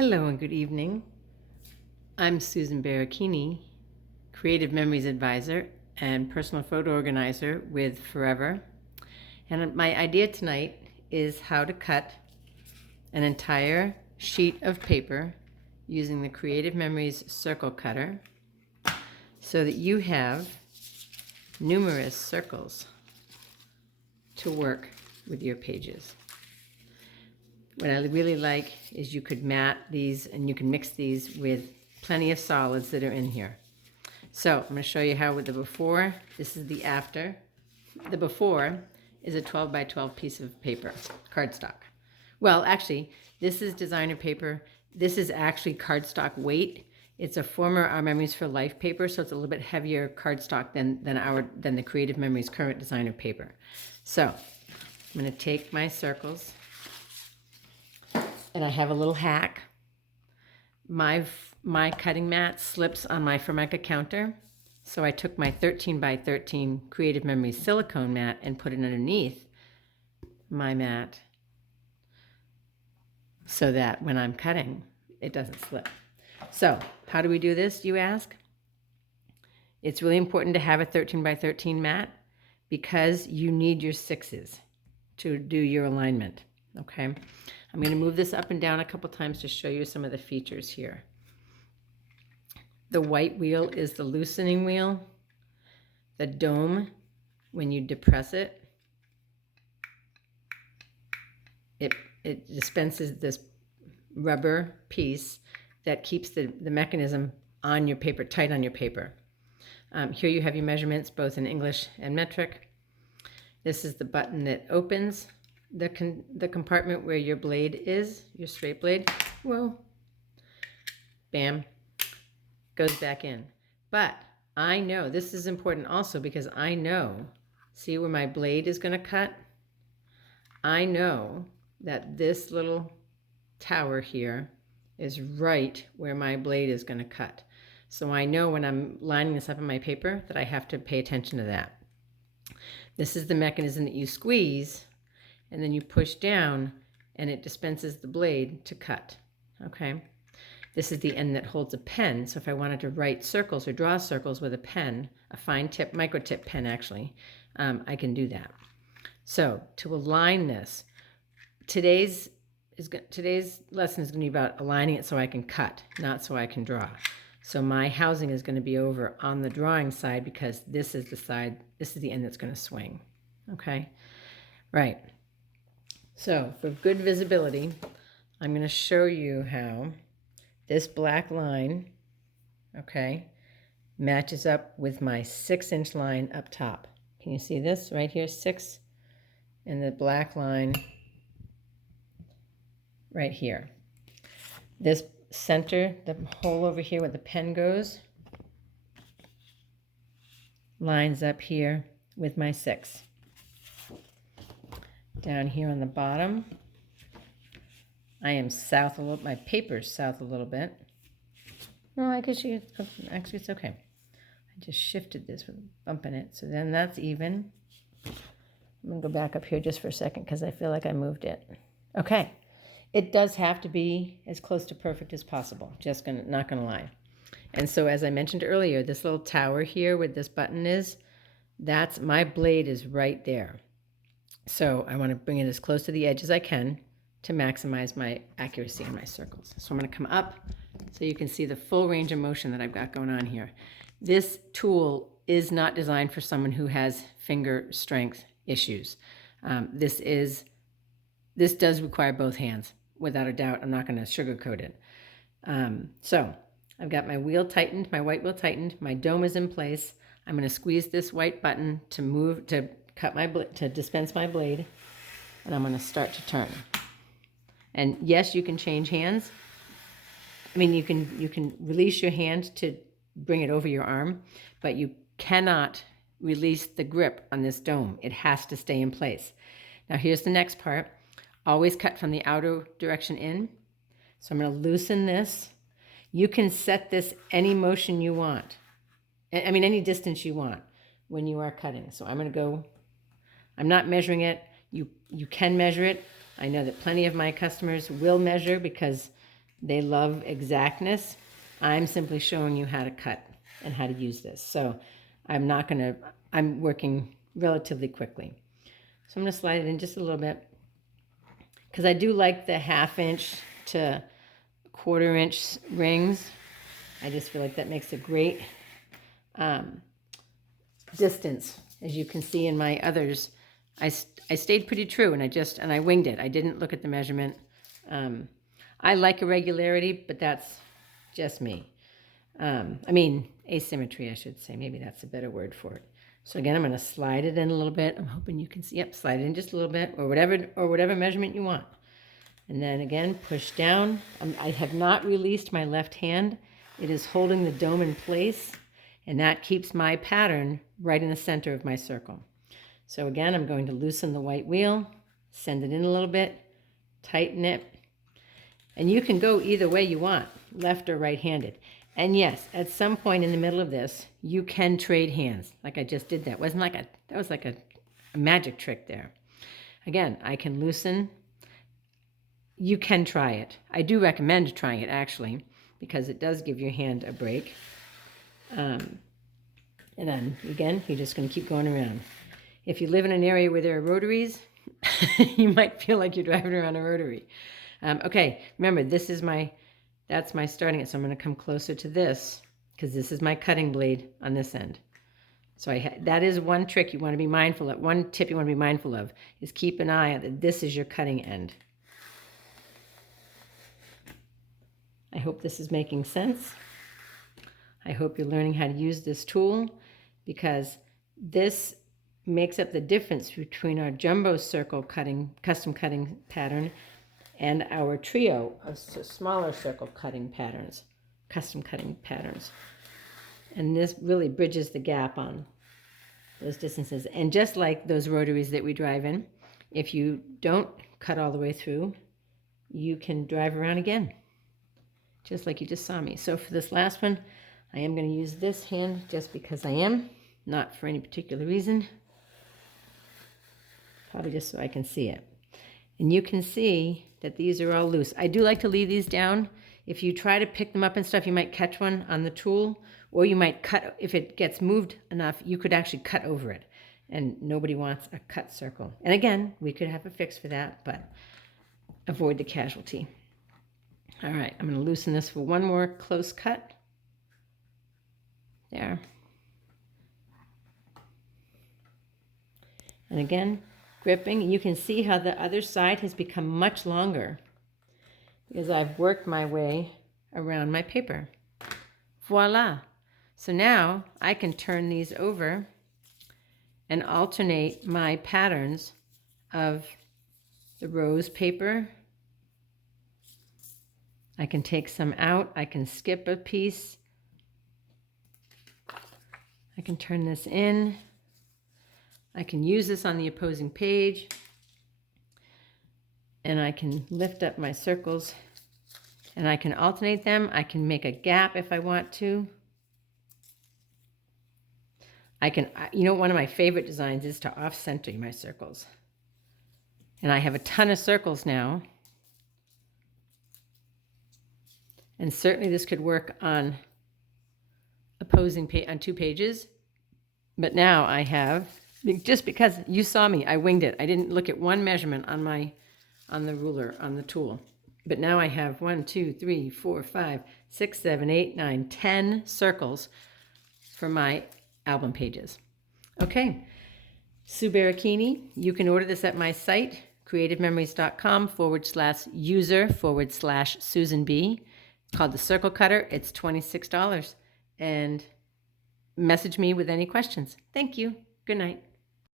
Hello and good evening. I'm Susan Barachini, Creative Memories Advisor and Personal Photo Organizer with Forever. And my idea tonight is how to cut an entire sheet of paper using the Creative Memories Circle Cutter so that you have numerous circles to work with your pages. What I really like is you could mat these and you can mix these with plenty of solids that are in here. So I'm going to show you how with the before. This is the after. The before is a 12 by 12 piece of paper, cardstock. Well, actually, this is designer paper. This is actually cardstock weight. It's a former Our Memories for Life paper, so it's a little bit heavier cardstock than the Creative Memories current designer paper. So I'm going to take my circles. And I have a little hack. My cutting mat slips on my Formica counter. So I took my 13 by 13 Creative Memories silicone mat and put it underneath my mat so that when I'm cutting, it doesn't slip. So how do we do this, you ask? It's really important to have a 13 by 13 mat because you need your sixes to do your alignment, okay? I'm going to move this up and down a couple times to show you some of the features here. The white wheel is the loosening wheel. The dome, when you depress it, it dispenses this rubber piece that keeps the mechanism on your paper, tight on your paper. Here you have your measurements, both in English and metric. This is the button that opens the compartment where your blade is, your straight blade. Whoa. Bam. Goes back in. But I know, this is important also because I know, see where my blade is going to cut? I know that this little tower here is right where my blade is going to cut. So I know when I'm lining this up on my paper that I have to pay attention to that. This is the mechanism that you squeeze and then you push down and it dispenses the blade to cut, okay? This is the end that holds a pen, so if I wanted to write circles or draw circles with a pen, a fine tip, micro tip pen actually, I can do that. So to align this, today's lesson is going to be about aligning it so I can cut, not so I can draw. So my housing is going to be over on the drawing side because this is the side, this is the end that's going to swing, okay? Right. So for good visibility, I'm going to show you how this black line, okay, matches up with my 6-inch line up top. Can you see this right here? 6, and the black line right here. This center, the hole over here where the pen goes, lines up here with my 6. Down here on the bottom, I am south a little, my paper's south a little bit. No, I guess actually it's okay. I just shifted this with bumping it, so then that's even. I'm gonna go back up here just for a second because I feel like I moved it. Okay, it does have to be as close to perfect as possible, not gonna lie. And so as I mentioned earlier, this little tower here where this button is, that's my blade is right there. So I want to bring it as close to the edge as I can to maximize my accuracy in my circles. So I'm going to come up so you can see the full range of motion that I've got going on here. This tool is not designed for someone who has finger strength issues. This does require both hands, without a doubt. I'm not going to sugarcoat it. So I've got my wheel tightened, my white wheel tightened, my dome is in place. I'm going to squeeze this white button to dispense my blade, and I'm going to start to turn. And yes, you can change hands. I mean, you can release your hand to bring it over your arm, but you cannot release the grip on this dome. It has to stay in place. Now here's the next part. Always cut from the outer direction in. So I'm going to loosen this. You can set this any motion you want. I mean, any distance you want when you are cutting. So I'm going to go, I'm not measuring it. You can measure it. I know that plenty of my customers will measure because They love exactness. I'm simply showing you how to cut and how to use this. So I'm working relatively quickly. So I'm going to slide it in just a little bit because I do like the 1/2 inch to 1/4 inch rings. I just feel like that makes a great distance. As you can see in my others, I stayed pretty true, and I winged it. I didn't look at the measurement. I like irregularity, but that's just me. I mean, asymmetry, I should say. Maybe that's a better word for it. So again, I'm going to slide it in a little bit. I'm hoping you can see. Yep, slide it in just a little bit, or whatever measurement you want. And then again, push down. I have not released my left hand. It is holding the dome in place, and that keeps my pattern right in the center of my circle. So again, I'm going to loosen the white wheel, send it in a little bit, tighten it, and you can go either way you want, left or right-handed. And yes, at some point in the middle of this, you can trade hands, like I just did. That was like a magic trick there. Again, I can loosen. You can try it. I do recommend trying it, actually, because it does give your hand a break. And then, again, you're just going to keep going around. If you live in an area where there are rotaries, you might feel like you're driving around a rotary. Okay, remember, that's my starting it. So I'm going to come closer to this because this is my cutting blade on this end. So that is one trick you want to be mindful of. One tip you want to be mindful of is keep an eye on that this is your cutting end. I hope this is making sense. I hope you're learning how to use this tool, because this makes up the difference between our jumbo circle cutting, custom cutting pattern, and our trio of smaller circle cutting patterns, custom cutting patterns. And this really bridges the gap on those distances. And just like those rotaries that we drive in, if you don't cut all the way through, you can drive around again, just like you just saw me. So for this last one, I am going to use this hand just because I am, not for any particular reason. Probably just so I can see it. And you can see that these are all loose. I do like to leave these down. If you try to pick them up and stuff, you might catch one on the tool, or you might cut. If it gets moved enough, you could actually cut over it. And nobody wants a cut circle. And again, we could have a fix for that, but avoid the casualty. All right, I'm going to loosen this for one more close cut. There. And again, gripping. You can see how the other side has become much longer because I've worked my way around my paper. Voila. So now I can turn these over and alternate my patterns of the rose paper. I can take some out. I can skip a piece. I can turn this in. I can use this on the opposing page. And I can lift up my circles and I can alternate them. I can make a gap if I want to. One of my favorite designs is to off-center my circles. And I have a ton of circles now. And certainly this could work on on 2 pages. But now I have, just because you saw me, I winged it. I didn't look at one measurement on the ruler, on the tool. But now I have 1, 2, 3, 4, 5, 6, 7, 8, 9, 10 circles for my album pages. Okay, Sue Barachini. You can order this at my site, creativememories.com/user/Susan B. It's called the Circle Cutter. It's $26. And message me with any questions. Thank you. Good night.